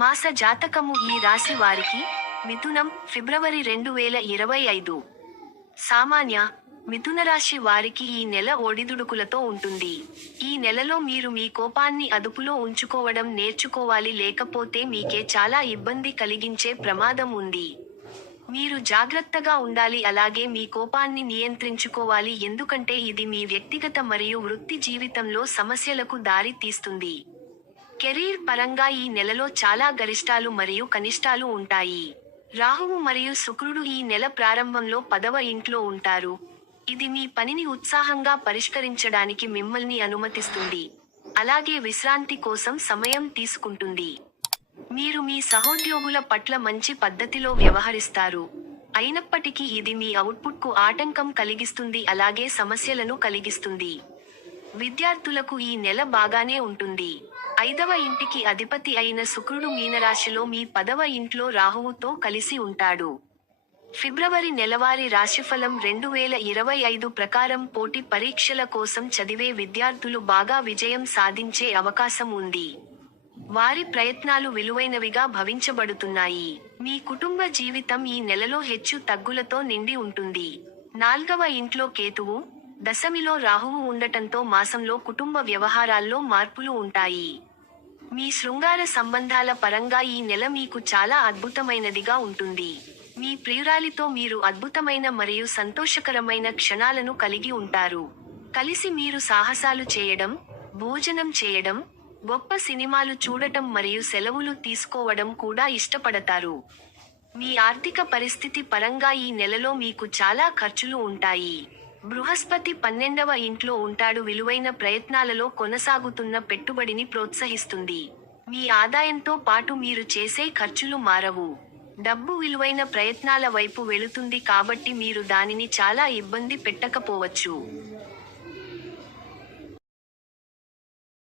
మాస జాతకము ఈ రాశి వారికి మిథునం ఫిబ్రవరి రెండు వేల ఇరవై ఐదు. సామాన్య మిథున రాశి వారికి ఈ నెల ఒడిదుడుకులతో ఉంటుంది. ఈ నెలలో మీరు మీ కోపాన్ని అదుపులో ఉంచుకోవడం నేర్చుకోవాలి లేకపోతే మీకే చాలా ఇబ్బంది కలిగించే ప్రమాదం ఉంది. మీరు జాగ్రత్తగా ఉండాలి అలాగే మీ కోపాన్ని నియంత్రించుకోవాలి ఎందుకంటే ఇది మీ వ్యక్తిగత మరియు వృత్తి జీవితంలో సమస్యలకు దారి తీస్తుంది. కెరీర్ పరంగా ఈ నెలలో చాలా గరిష్టాలు మరియు కనిష్టాలు ఉంటాయి. రాహువు మరియు శుక్రుడు ఈ నెల ప్రారంభంలో పదవ ఇంట్లో ఉంటారు. ఇది మీ పనిని ఉత్సాహంగా పరిష్కరించడానికి మిమ్మల్ని అనుమతిస్తుంది. అలాగే విశ్రాంతి కోసం సమయం తీసుకుంటుంది. మీరు మీ సహోద్యోగుల పట్ల మంచి పద్ధతిలో వ్యవహరిస్తారు. అయినప్పటికీ ఇది మీ అవుట్పుట్కు ఆటంకం కలిగిస్తుంది అలాగే సమస్యలను కలిగిస్తుంది. విద్యార్థులకు ఈ నెల బాగానే ఉంటుంది. ఐదవ ఇంటికి అధిపతి అయిన శుక్రుడు మీనరాశిలో మీ పదవ ఇంట్లో రాహువుతో కలిసి ఉంటాడు. ఫిబ్రవరి నెలవారీ రాశిఫలం రెండు వేల ఇరవై ఐదు ప్రకారం పోటీ పరీక్షల కోసం చదివే విద్యార్థులు బాగా విజయం సాధించే అవకాశం ఉంది. వారి ప్రయత్నాలు విలువైనవిగా భవించబడుతున్నాయి. మీ కుటుంబ జీవితం ఈ నెలలో హెచ్చు తగ్గులతో నిండి ఉంటుంది. నాల్గవ ఇంట్లో కేతువు దశమిలో రాహువు ఉండటంతో మాసంలో కుటుంబ వ్యవహారాల్లో మార్పులు ఉంటాయి. మీ శృంగార సంబంధాల పరంగా ఈ నెల మీకు చాలా అద్భుతమైనదిగా ఉంటుంది. మీ ప్రియురాలితో మీరు అద్భుతమైన మరియు సంతోషకరమైన క్షణాలను కలిగి ఉంటారు. కలిసి మీరు సాహసాలు చేయడం భోజనం చేయడం గొప్ప సినిమాలు చూడటం మరియు సెలవులు తీసుకోవడం కూడా ఇష్టపడతారు. మీ ఆర్థిక పరిస్థితి పరంగా ఈ నెలలో మీకు చాలా ఖర్చులు ఉంటాయి. బృహస్పతి పన్నెండవ ఇంట్లో ఉంటాడు విలువైన ప్రయత్నాలలో కొనసాగుతున్న పెట్టుబడిని ప్రోత్సహిస్తుంది. మీ ఆదాయంతో పాటు మీరు చేసే ఖర్చులు మారవు. డబ్బు విలువైన ప్రయత్నాల వైపు వెళుతుంది కాబట్టి మీరు దానిని చాలా ఇబ్బంది పెట్టకపోవచ్చు.